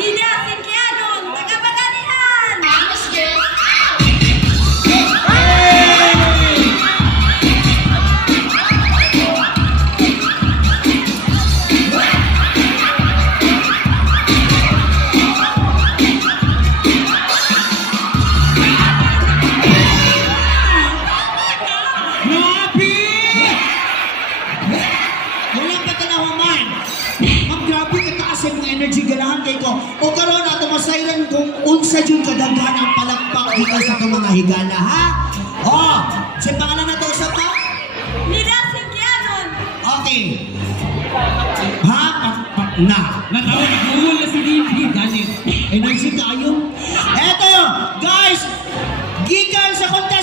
Nida Sinkianon, taga-Bagarihan! Grabe! Wala pa tanawa man. Ang grabe kataas yung energy ganahan kay ko. O karon ato masayran kung unsa jud kadaghan ang palakpak dito sa itong mga higala, ha? Oh, sa pangalan na to sa pa? Nida Sinkianon! Okay. Ha? Pakpak na. Natawa, nagmumul na si Ricky. Ganit. Ay, naisip tayo. Eto, guys! Gikan sa contest